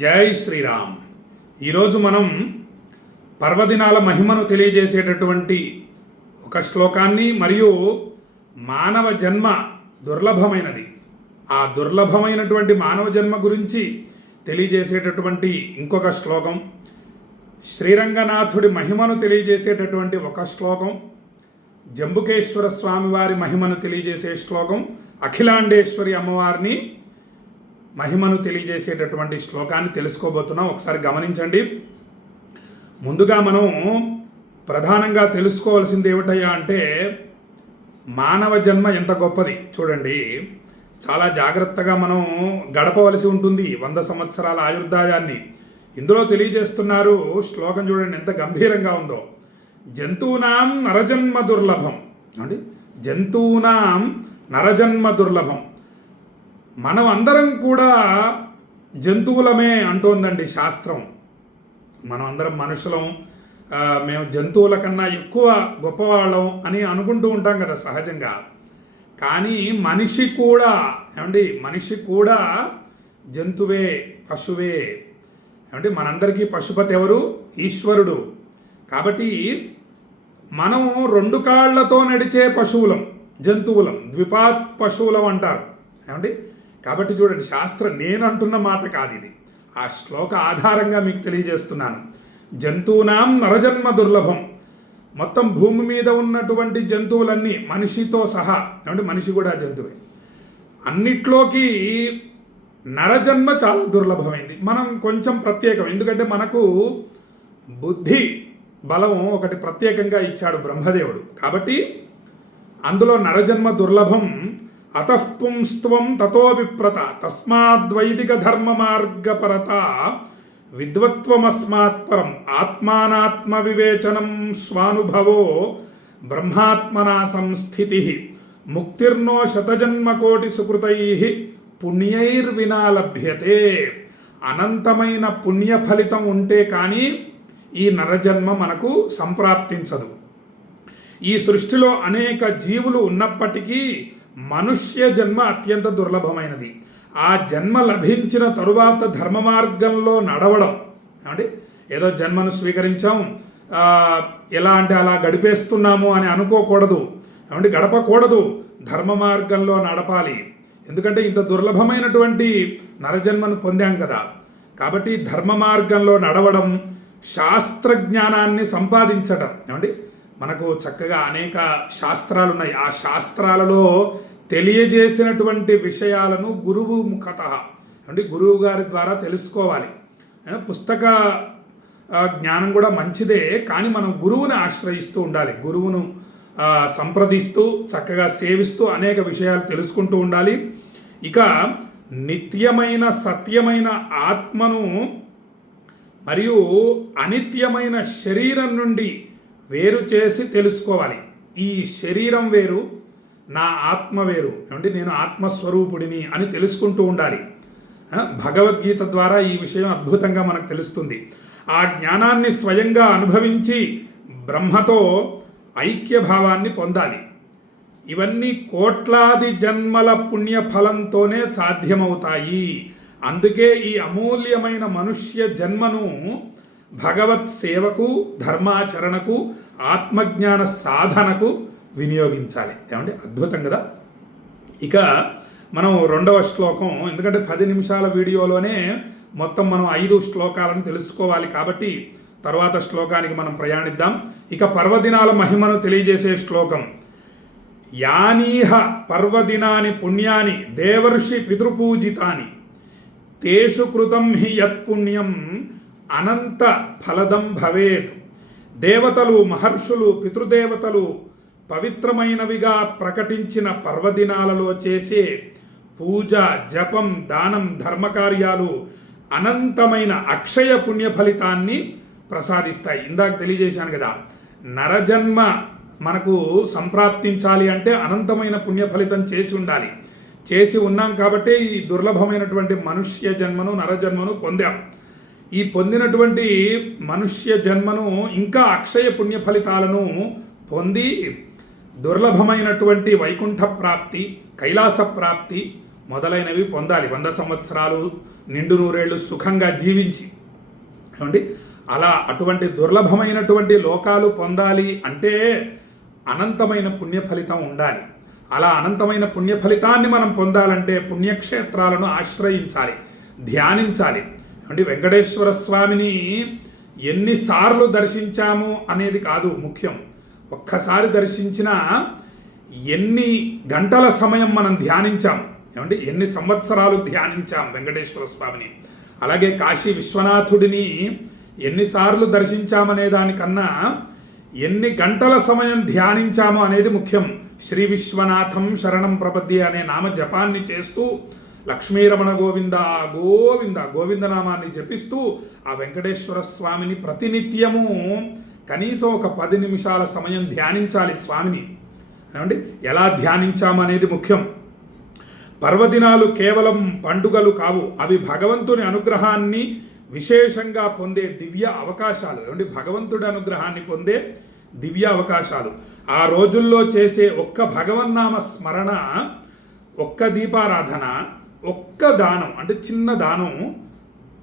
జై శ్రీరామ్. ఈరోజు మనం పర్వదినాల మహిమను తెలియజేసేటటువంటి ఒక శ్లోకాన్ని మరియు మానవ జన్మ దుర్లభమైనది, ఆ దుర్లభమైనటువంటి మానవ జన్మ గురించి తెలియజేసేటటువంటి ఇంకొక శ్లోకం, శ్రీరంగనాథుడి మహిమను తెలియజేసేటటువంటి ఒక శ్లోకం, జంబుకేశ్వర స్వామివారి మహిమను తెలియజేసే శ్లోకం, అఖిలాండేశ్వరి అమ్మవారిని మహిమను తెలియజేసేటటువంటి శ్లోకాన్ని తెలుసుకోబోతున్నాం. ఒకసారి గమనించండి. ముందుగా మనం ప్రధానంగా తెలుసుకోవాల్సింది ఏమిటయ్యా అంటే మానవ జన్మ ఎంత గొప్పది. చూడండి, చాలా జాగ్రత్తగా మనం గడపవలసి ఉంటుంది 100 సంవత్సరాల ఆయుర్దాయాన్ని. ఇందులో తెలియజేస్తున్నారు శ్లోకం, చూడండి ఎంత గంభీరంగా ఉందో. జంతువునాం నరజన్మ దుర్లభం అండి, జంతువునాం నరజన్మ దుర్లభం. మనం అందరం కూడా జంతువులమే అంటోందండి శాస్త్రం. మనం అందరం మనుషులం, మేము జంతువుల కన్నా ఎక్కువ గొప్పవాళ్ళం అని అనుకుంటూ ఉంటాం కదా సహజంగా. కానీ మనిషి కూడా ఏమండి, మనిషి కూడా జంతువే, పశువే. ఏమంటే మనందరికీ పశుపతి ఎవరు? ఈశ్వరుడు. కాబట్టి మనం 2 కాళ్లతో నడిచే పశువులం, జంతువులం, ద్విపాత్ పశువులం అంటారు. ఏమండి, కాబట్టి చూడండి, శాస్త్రం నేను అంటున్న మాట కాదు ఇది, ఆ శ్లోక ఆధారంగా మీకు తెలియజేస్తున్నాను. జంతువునాం నరజన్మ దుర్లభం. మొత్తం భూమి మీద ఉన్నటువంటి జంతువులన్నీ మనిషితో సహా, ఏమంటే మనిషి కూడా జంతువే, అన్నిట్లోకి నరజన్మ చాలా దుర్లభమైంది. మనం కొంచెం ప్రత్యేకం, ఎందుకంటే మనకు బుద్ధి బలం ఒకటి ప్రత్యేకంగా ఇచ్చాడు బ్రహ్మదేవుడు. కాబట్టి అందులో నరజన్మ దుర్లభం. అతఃపుంస్త్వం తతో విప్రత తస్మాద్వైదిక ధర్మ మార్గపరత విద్వత్వమస్మాత్పరం ఆత్మానాత్మ వివేచనం స్వానుభవో బ్రహ్మాత్మనా సంస్థితి ముక్తిర్నో శతజన్మకోటి సుకృతై పుణ్యైర్వినా లభ్యతే. అనంతమైన పుణ్య ఫలితం ఉంటే కానీ ఈ నరజన్మ మనకు సంప్రాప్తించదు. ఈ సృష్టిలో అనేక జీవులు ఉన్నప్పటికీ మనుష్య జన్మ అత్యంత దుర్లభమైనది. ఆ జన్మ లభించిన తరువాత ధర్మ మార్గంలో నడవడం, అంటే ఏదో జన్మను స్వీకరించాం ఎలా అంటే అలా గడిపేస్తున్నాము అని అనుకోకూడదు, ఏమంటే గడపకూడదు, ధర్మ మార్గంలో నడపాలి. ఎందుకంటే ఇంత దుర్లభమైనటువంటి నరజన్మను పొందాం కదా. కాబట్టి ధర్మ మార్గంలో నడవడం, శాస్త్రజ్ఞానాన్ని సంపాదించడం. ఏమండి, మనకు చక్కగా అనేక శాస్త్రాలు ఉన్నాయి. ఆ శాస్త్రాలలో తెలియజేసినటువంటి విషయాలను గురువు ముఖత, అంటే గురువు గారి ద్వారా తెలుసుకోవాలి. పుస్తక జ్ఞానం కూడా మంచిదే, కానీ మనం గురువుని ఆశ్రయిస్తూ ఉండాలి, గురువును సంప్రదిస్తూ చక్కగా సేవిస్తూ అనేక విషయాలు తెలుసుకుంటూ ఉండాలి. ఇక నిత్యమైన సత్యమైన ఆత్మను మరియు అనిత్యమైన శరీరం నుండి వేరు చేసి తెలుసుకోవాలి. ఈ శరీరం వేరు, నా ఆత్మ వేరు, అంటే నేను ఆత్మస్వరూపుడిని అని తెలుసుకుంటూ ఉండాలి. భగవద్గీత ద్వారా ఈ విషయం అద్భుతంగా మనకు తెలుస్తుంది. ఆ జ్ఞానాన్ని స్వయంగా అనుభవించి బ్రహ్మతో ఐక్యభావాన్ని పొందాలి. ఇవన్నీ కోట్లాది జన్మల పుణ్యఫలంతోనే సాధ్యమవుతాయి. అందుకే ఈ అమూల్యమైన మనుష్య జన్మను భగవత్ సేవకు, ధర్మాచరణకు, ఆత్మజ్ఞాన సాధనకు వినియోగించాలి. ఏమంటే అద్భుతం కదా. ఇక మనం 2వ శ్లోకం, ఎందుకంటే 10 నిమిషాల వీడియోలోనే మొత్తం మనం 5 శ్లోకాలను తెలుసుకోవాలి కాబట్టి తర్వాత శ్లోకానికి మనం ప్రయాణిద్దాం. ఇక పర్వదినాల మహిమను తెలియజేసే శ్లోకం. యానీహ పర్వదినాని పుణ్యాని దేవర్షి పితృపూజితాని తేషు కృతం హి యత్పుణ్యం అనంత ఫలదం భవేత్. దేవతలు, మహర్షులు, పితృదేవతలు పవిత్రమైనవిగా ప్రకటించిన పర్వదినాలలో చేసే పూజ, జపం, దానం, ధర్మకార్యాలు అనంతమైన అక్షయ పుణ్య ఫలితాన్ని ప్రసాదిస్తాయి. ఇందాక తెలియజేశాను కదా, నరజన్మ మనకు సంప్రాప్తించాలి అంటే అనంతమైన పుణ్య ఫలితం చేసి ఉండాలి. చేసి ఉన్నాం కాబట్టి ఈ దుర్లభమైనటువంటి మనుష్య జన్మను, నరజన్మను పొందాం. ఈ పొందినటువంటి మనుష్య జన్మను ఇంకా అక్షయ పుణ్య ఫలితాలను పొంది దుర్లభమైనటువంటి వైకుంఠ ప్రాప్తి, కైలాస ప్రాప్తి, మొదలైనవి పొందాలి. 100 సంవత్సరాలు నిండు నూరేళ్లు సుఖంగా జీవించి ఏమండి అలా అటువంటి దుర్లభమైనటువంటి లోకాలు పొందాలి అంటే అనంతమైన పుణ్య ఫలితం ఉండాలి. అలా అనంతమైన పుణ్య ఫలితాన్ని మనం పొందాలంటే పుణ్యక్షేత్రాలను ఆశ్రయించాలి, ధ్యానించాలి. అంటే వెంకటేశ్వర స్వామిని ఎన్నిసార్లు దర్శించాము అనేది కాదు ముఖ్యం. ఒక్కసారి దర్శించినా ఎన్ని గంటల సమయం మనం ధ్యానించాం, ఏమంటే ఎన్ని సంవత్సరాలు ధ్యానించాం వెంకటేశ్వర స్వామిని. అలాగే కాశీ విశ్వనాథుడిని ఎన్నిసార్లు దర్శించామనే దానికన్నా ఎన్ని గంటల సమయం ధ్యానించామో అనేది ముఖ్యం. శ్రీ విశ్వనాథం శరణం ప్రపద్యే అనే నామ జపాన్ని చేస్తూ లక్ష్మీరమణ గోవింద గోవింద గోవిందనామాన్ని జపిస్తూ ఆ వెంకటేశ్వర స్వామిని ప్రతినిత్యము కనీసం ఒక 10 నిమిషాల సమయం ధ్యానించాలి స్వామిని. ఏమండి ఎలా ధ్యానించామనేది ముఖ్యం. పర్వదినాలు కేవలం పండుగలు కావు, అవి భగవంతుని అనుగ్రహాన్ని విశేషంగా పొందే దివ్య అవకాశాలు. ఏమండి భగవంతుడి అనుగ్రహాన్ని పొందే దివ్య అవకాశాలు. ఆ రోజుల్లో చేసే ఒక్క భగవన్నామ స్మరణ, ఒక్క దీపారాధన, ఒక్క దానం అంటే చిన్న దానం,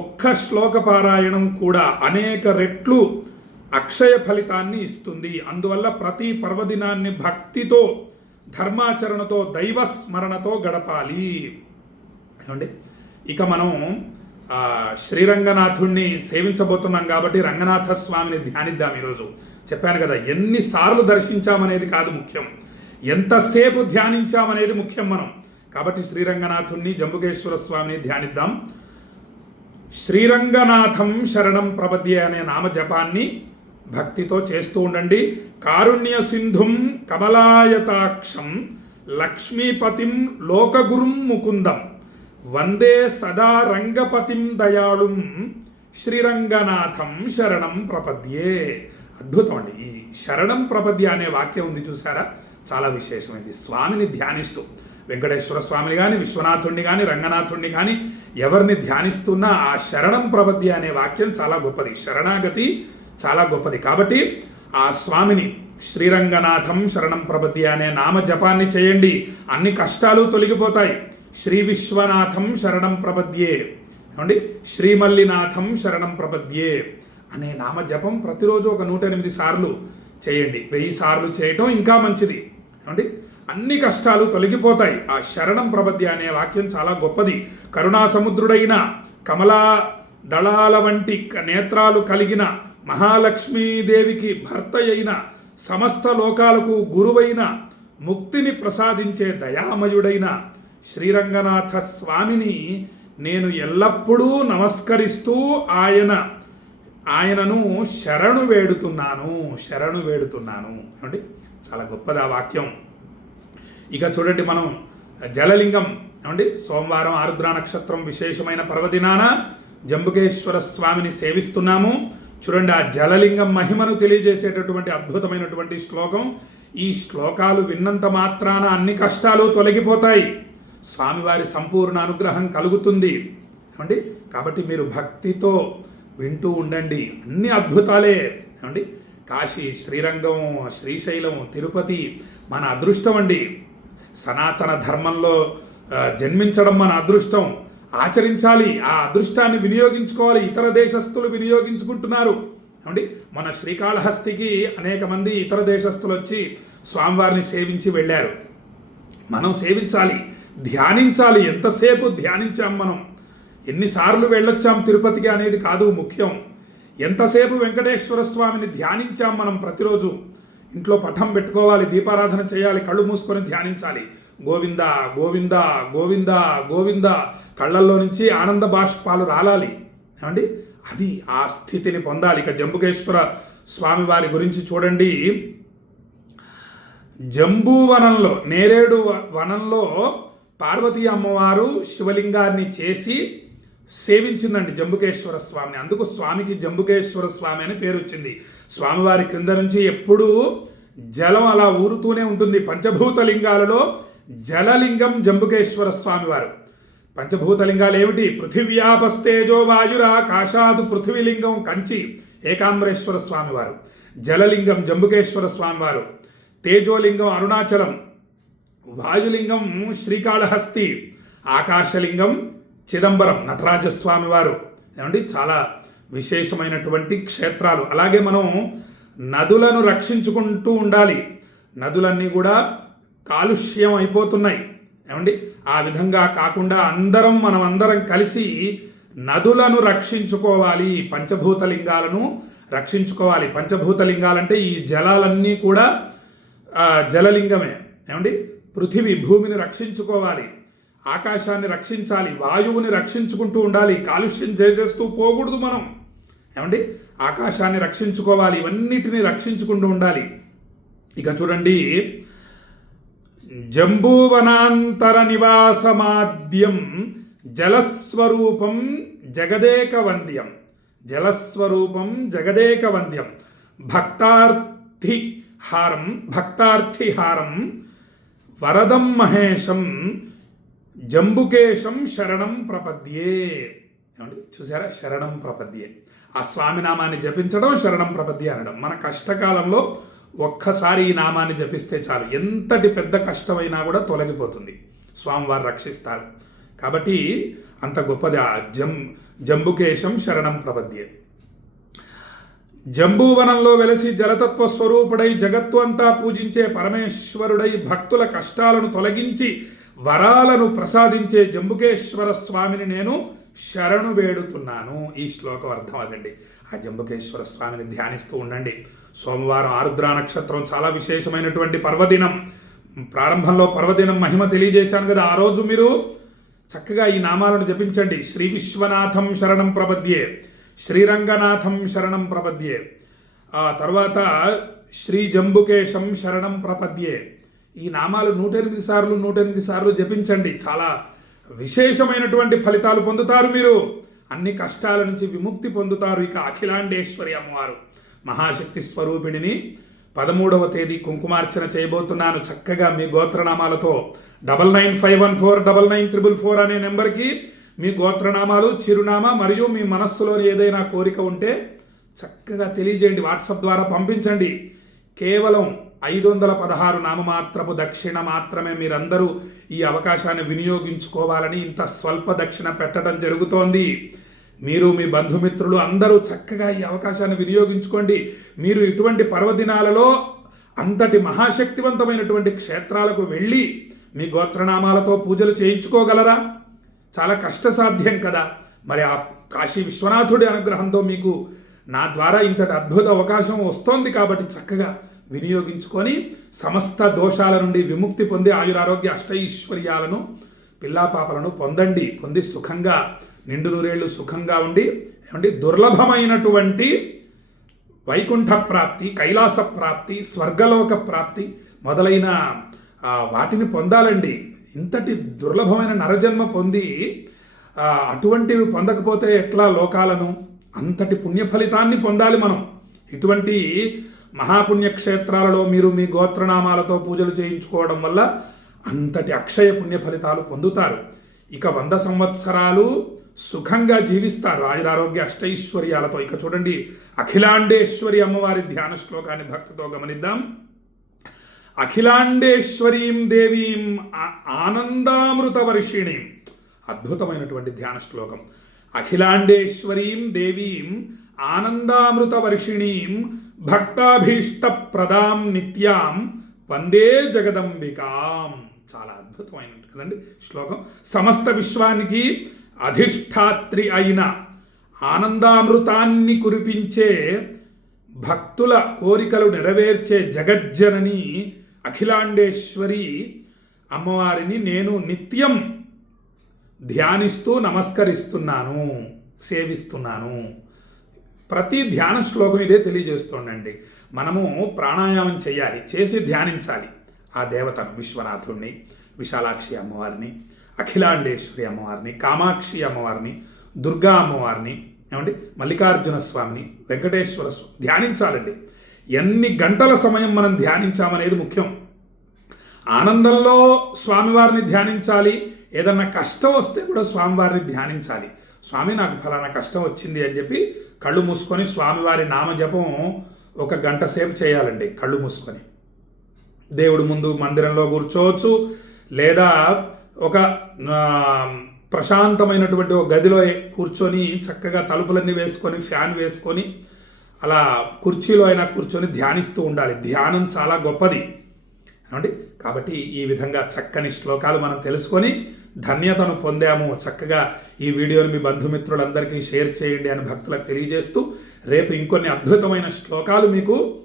ఒక్క శ్లోక పారాయణం కూడా అనేక రెట్లు అక్షయ ఫలితాన్ని ఇస్తుంది. అందువల్ల ప్రతి పర్వదినాన్ని భక్తితో, ధర్మాచరణతో, దైవ స్మరణతో గడపాలి. ఏమండి ఇక మనం శ్రీరంగనాథుణ్ణి సేవించబోతున్నాం కాబట్టి రంగనాథ స్వామిని ధ్యానిద్దాం. ఈరోజు చెప్పాను కదా, ఎన్నిసార్లు దర్శించామనేది కాదు ముఖ్యం, ఎంతసేపు ధ్యానించామనేది ముఖ్యం మనం. కాబట్టి శ్రీరంగనాథుణ్ణి, జంబుకేశ్వర స్వామిని ధ్యానిద్దాం. శ్రీరంగనాథం శరణం ప్రపద్యే అనే నామ జపాన్ని భక్తితో చేస్తూ ఉండండి. కారుణ్య సింధుం కమలాయతాక్షం లక్ష్మీపతిం లోకగురుం ముకుందం వందే సదా రంగపతిం దయాళుం శ్రీరంగనాథం శరణం ప్రపద్యే. అద్భుతం అండి. ఈ శరణం ప్రపద్య అనే వాక్యం ఉంది చూసారా, చాలా విశేషమైంది. స్వామిని ధ్యానిస్తూ వెంకటేశ్వర స్వామిని కానీ, విశ్వనాథుణ్ణి కానీ, రంగనాథుణ్ణి కానీ ఎవరిని ధ్యానిస్తున్నా ఆ శరణం ప్రపద్య అనే వాక్యం చాలా గొప్పది. శరణాగతి చాలా గొప్పది. కాబట్టి ఆ స్వామిని శ్రీరంగనాథం శరణం ప్రపద్య అనే నామ జపాన్ని చేయండి, అన్ని కష్టాలు తొలగిపోతాయి. శ్రీ విశ్వనాథం శరణం ప్రపద్యే, ఏమండి శ్రీమల్లినాథం శరణం ప్రపద్యే అనే నామ జపం ప్రతిరోజు ఒక 108 సార్లు చేయండి. 1000 సార్లు చేయటం ఇంకా మంచిది. ఏమండి అన్ని కష్టాలు తొలగిపోతాయి. ఆ శరణం ప్రపద్య అనే వాక్యం చాలా గొప్పది. కరుణా సముద్రుడైన, కమలా దళాల వంటి నేత్రాలు కలిగిన, మహాలక్ష్మీదేవికి భర్త అయిన, సమస్త లోకాలకు గురువైన, ముక్తిని ప్రసాదించే దయామయుడైన శ్రీరంగనాథ స్వామిని నేను ఎల్లప్పుడూ నమస్కరిస్తూ ఆయనను శరణు వేడుతున్నాను అంటే చాలా గొప్పది ఆ వాక్యం. ఇక చూడండి, మనం జలలింగం ఏమండి సోమవారం ఆరుద్ర నక్షత్రం విశేషమైన పర్వదినాన జంబుకేశ్వర స్వామిని సేవిస్తున్నాము. చూడండి, ఆ జలలింగం మహిమను తెలియజేసేటటువంటి అద్భుతమైనటువంటి శ్లోకం. ఈ శ్లోకాలు విన్నంత మాత్రాన అన్ని కష్టాలు తొలగిపోతాయి, స్వామివారి సంపూర్ణ అనుగ్రహం కలుగుతుంది. ఏమండి కాబట్టి మీరు భక్తితో వింటూ ఉండండి, అన్ని అద్భుతాలే. ఏమండి కాశీ, శ్రీరంగం, శ్రీశైలం, తిరుపతి మన అదృష్టం అండి. సనాతన ధర్మంలో జన్మించడం మన అదృష్టం. ఆచరించాలి, ఆ అదృష్టాన్ని వినియోగించుకోవాలి. ఇతర దేశస్థులు వినియోగించుకుంటున్నారు. ఏమండి మన శ్రీకాళహస్తికి అనేక మంది ఇతర దేశస్థులు వచ్చి స్వామివారిని సేవించి వెళ్ళారు. మనం సేవించాలి, ధ్యానించాలి. ఎంతసేపు ధ్యానించాం మనం, ఎన్నిసార్లు వెళ్ళొచ్చాం తిరుపతికి అనేది కాదు ముఖ్యం, ఎంతసేపు వెంకటేశ్వర స్వామిని ధ్యానించాం మనం. ప్రతిరోజు ఇంట్లో పఠం పెట్టుకోవాలి, దీపారాధన చేయాలి, కళ్ళు మూసుకొని ధ్యానించాలి. గోవింద గోవింద గోవింద గోవింద, కళ్ళల్లో నుంచి ఆనంద బాష్పాలు రాలాలి. ఏమండి అది ఆ స్థితిని పొందాలి. ఇక జంబుకేశ్వర స్వామి వారి గురించి చూడండి. జంబూవనంలో, నేరేడు వనంలో పార్వతీ అమ్మవారు శివలింగాన్ని చేసి సేవించిందండి జంబుకేశ్వర స్వామిని. అందుకు స్వామికి జంబుకేశ్వర స్వామి అని పేరు వచ్చింది. స్వామివారి క్రింద నుంచి ఎప్పుడూ జలం అలా ఊరుతూనే ఉంటుంది. పంచభూత లింగాలలో జలలింగం జంబుకేశ్వర స్వామివారు. పంచభూతలింగాలు ఏమిటి? పృథివ్యాపస్తేజో వాయురాకాశాదు పృథివీలింగం కంచి ఏకాంబరేశ్వర స్వామివారు, జలలింగం జంబుకేశ్వర స్వామివారు, తేజోలింగం అరుణాచలం, వాయులింగం శ్రీకాళహస్తి, ఆకాశలింగం, చిదంబరం నటరాజస్వామి వారు. ఏమండి చాలా విశేషమైనటువంటి క్షేత్రాలు. అలాగే మనం నదులను రక్షించుకుంటూ ఉండాలి. నదులన్నీ కూడా కాలుష్యం అయిపోతున్నాయి. ఏమండి ఆ విధంగా కాకుండా మనమందరం కలిసి నదులను రక్షించుకోవాలి, పంచభూతలింగాలను రక్షించుకోవాలి. పంచభూతలింగాలంటే ఈ జలాలన్నీ కూడా జలలింగమే. ఏమండి పృథివీ భూమిని రక్షించుకోవాలి, ఆకాశాన్ని రక్షించాలి, వాయువుని రక్షించుకుంటూ ఉండాలి, కాలుష్యం చేసేస్తూ పోకూడదు మనం. ఏమండి ఆకాశాన్ని రక్షించుకోవాలి, ఇవన్నిటిని రక్షించుకుంటూ ఉండాలి. ఇక చూడండి, జంబూవనాంతర నివాసమాద్యం జలస్వరూపం జగదేక వంద్యం, జలస్వరూపం జగదేక వంద్యం, భక్తార్థిహారం వరదం మహేశం జంబుకేశం శరణం ప్రపద్యే. ఏమండి చూసారా, శరణం ప్రపద్యే. ఆ స్వామి నామాన్ని జపించడం, శరణం ప్రపద్యే అనడం. మన కష్టకాలంలో ఒక్కసారి ఈ నామాన్ని జపిస్తే చాలు, ఎంతటి పెద్ద కష్టమైనా కూడా తొలగిపోతుంది, స్వామివారు రక్షిస్తారు. కాబట్టి అంత గొప్పది ఆ జంబుకేశం శరణం ప్రపద్యే. జంబూవనంలో వెలసి జలతత్వ స్వరూపుడై జగత్తు అంతా పూజించే పరమేశ్వరుడై భక్తుల కష్టాలను తొలగించి వరాలను ప్రసాదించే జంబుకేశ్వర స్వామిని నేను శరణు వేడుతున్నాను. ఈ శ్లోకం అర్థం అదండి. ఆ జంబుకేశ్వర స్వామిని ధ్యానిస్తూ ఉండండి. సోమవారం ఆరుద్ర నక్షత్రం చాలా విశేషమైనటువంటి పర్వదినం. ప్రారంభంలో పర్వదినం మహిమ తెలియజేశాను కదా. ఆ రోజు మీరు చక్కగా ఈ నామాలను జపించండి. శ్రీ విశ్వనాథం శరణం ప్రపద్యే, శ్రీరంగనాథం శరణం ప్రపద్యే, ఆ తర్వాత శ్రీ జంబుకేశం శరణం ప్రపద్యే. ఈ నామాలు 108 సార్లు జపించండి. చాలా విశేషమైనటువంటి ఫలితాలు పొందుతారు. మీరు అన్ని కష్టాల నుంచి విముక్తి పొందుతారు. ఇక అఖిలాండేశ్వరి అమ్మవారు మహాశక్తి స్వరూపిణిని 13వ తేదీ కుంకుమార్చన చేయబోతున్నాను. చక్కగా మీ గోత్రనామాలతో 9951499444 అనే నెంబర్కి మీ గోత్రనామాలు, చిరునామా మరియు మీ మనస్సులోని ఏదైనా కోరిక ఉంటే చక్కగా తెలియజేయండి. వాట్సాప్ ద్వారా పంపించండి. కేవలం 516 నామమాత్రపు దక్షిణ మాత్రమే మీరందరూ ఈ అవకాశాన్ని వినియోగించుకోవాలని ఇంత స్వల్ప దక్షిణ పెట్టడం జరుగుతోంది. మీరు మీ బంధుమిత్రులు అందరూ చక్కగా ఈ అవకాశాన్ని వినియోగించుకోండి. మీరు ఇటువంటి పర్వదినాలలో అంతటి మహాశక్తివంతమైనటువంటి క్షేత్రాలకు వెళ్ళి మీ గోత్రనామాలతో పూజలు చేయించుకోగలరా? చాలా కష్టసాధ్యం కదా. మరి ఆ కాశీ విశ్వనాథుడి అనుగ్రహంతో మీకు నా ద్వారా ఇంతటి అద్భుత అవకాశం వస్తోంది కాబట్టి చక్కగా వినియోగించుకొని సమస్త దోషాల నుండి విముక్తి పొంది ఆయురారోగ్య అష్టైశ్వర్యాలను పిల్లాపాపలను పొంది సుఖంగా నిండు నూరేళ్లు సుఖంగా ఉండి ఏమంటే దుర్లభమైనటువంటి వైకుంఠ ప్రాప్తి, కైలాస ప్రాప్తి, స్వర్గలోక ప్రాప్తి మొదలైన వాటిని పొందాలండి. ఇంతటి దుర్లభమైన నరజన్మ పొంది అటువంటివి పొందకపోతే ఎట్లా లోకాలను? అంతటి పుణ్య ఫలితాన్ని పొందాలి మనం. ఇటువంటి మహాపుణ్యక్షేత్రాలలో మీరు మీ గోత్రనామాలతో పూజలు చేయించుకోవడం వల్ల అంతటి అక్షయ పుణ్య ఫలితాలు పొందుతారు. ఇక 100 సంవత్సరాలు సుఖంగా జీవిస్తారు ఆయురారోగ్య అష్టైశ్వర్యాలతో. ఇక చూడండి, అఖిలాండేశ్వరి అమ్మవారి ధ్యాన శ్లోకాన్ని భక్తితో గమనిద్దాం. అఖిలాండేశ్వరీం దేవీం ఆనందామృత వర్షిణీం. అద్భుతమైనటువంటి ధ్యాన శ్లోకం. అఖిలాండేశ్వరీం దేవీం ఆనందామృత వర్షిణీం భక్తాభీష్ట ప్రదాం నిత్యాం వందే జగదంబికాం. చాలా అద్భుతమైనది కదండి శ్లోకం. సమస్త విశ్వానికి అధిష్టాత్రి అయిన ఆనందామృతాన్ని కురిపించే భక్తుల కోరికలు నెరవేర్చే జగజ్జనని అఖిలాండేశ్వరి అమ్మవారిని నేను నిత్యం ధ్యానిస్తూ నమస్కరిస్తున్నాను, సేవిస్తున్నాను. ప్రతి ధ్యాన శ్లోకం ఇదే తెలియజేస్తుండండి. మనము ప్రాణాయామం చేసి ధ్యానించాలి ఆ దేవతను, విశ్వనాథుడిని, విశాలాక్షి అమ్మవారిని, అఖిలాండేశ్వరి అమ్మవారిని, కామాక్షి అమ్మవారిని, దుర్గా అమ్మవారిని, ఏమండి మల్లికార్జున స్వామిని, వెంకటేశ్వర స్వామి ధ్యానించాలండి. ఎన్ని గంటల సమయం మనం ధ్యానించామనేది ముఖ్యం. ఆనందంలో స్వామివారిని ధ్యానించాలి. ఏదన్నా కష్టం వస్తే కూడా స్వామివారిని ధ్యానించాలి. స్వామి నాకు ఫలానా కష్టం వచ్చింది అని చెప్పి కళ్ళు మూసుకొని స్వామివారి నామజపం 1 గంట సేపు చేయాలండి. కళ్ళు మూసుకొని దేవుడి ముందు మందిరంలో కూర్చోవచ్చు, లేదా ఒక ప్రశాంతమైనటువంటి ఒక గదిలో కూర్చొని చక్కగా తలుపులన్నీ వేసుకొని ఫ్యాన్ వేసుకొని అలా కుర్చీలో అయినా కూర్చొని ధ్యానిస్తూ ఉండాలి. ధ్యానం చాలా గొప్పది ఏమండి. కాబట్టి ఈ విధంగా చక్కని శ్లోకాలు మనం తెలుసుకొని ధన్యతను పొందాము. చక్కగా ఈ వీడియోని మీ బంధుమిత్రులందరికీ షేర్ చేయండి అని భక్తులకు తెలియజేస్తూ, రేపు ఇంకొన్ని అద్భుతమైన శ్లోకాలు మీకు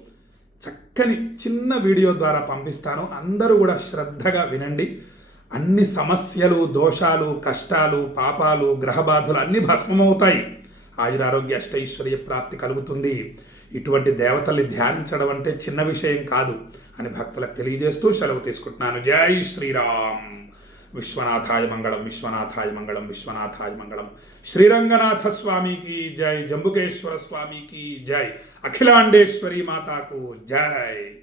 చక్కని చిన్న వీడియో ద్వారా పంపిస్తాను. అందరూ కూడా శ్రద్ధగా వినండి. అన్ని సమస్యలు, దోషాలు, కష్టాలు, పాపాలు, గ్రహబాధలు అన్నీ భస్మమవుతాయి. ఆయురారోగ్య అష్టైశ్వర్య ప్రాప్తి కలుగుతుంది. ఇటువంటి దేవతల్ని ధ్యానించడం అంటే చిన్న విషయం కాదు అని భక్తులకు తెలియజేస్తూ సెలవు తీసుకుంటున్నాను. జై శ్రీరామ్. విశ్వనాథాయ మంగళం, విశ్వనాథాయ మంగళం, విశ్వనాథాయ మంగళం. శ్రీరంగనాథ స్వామికి జై, జంబుకేశ్వర స్వామికి జై, అఖిలాండేశ్వరి మాతాకు జై.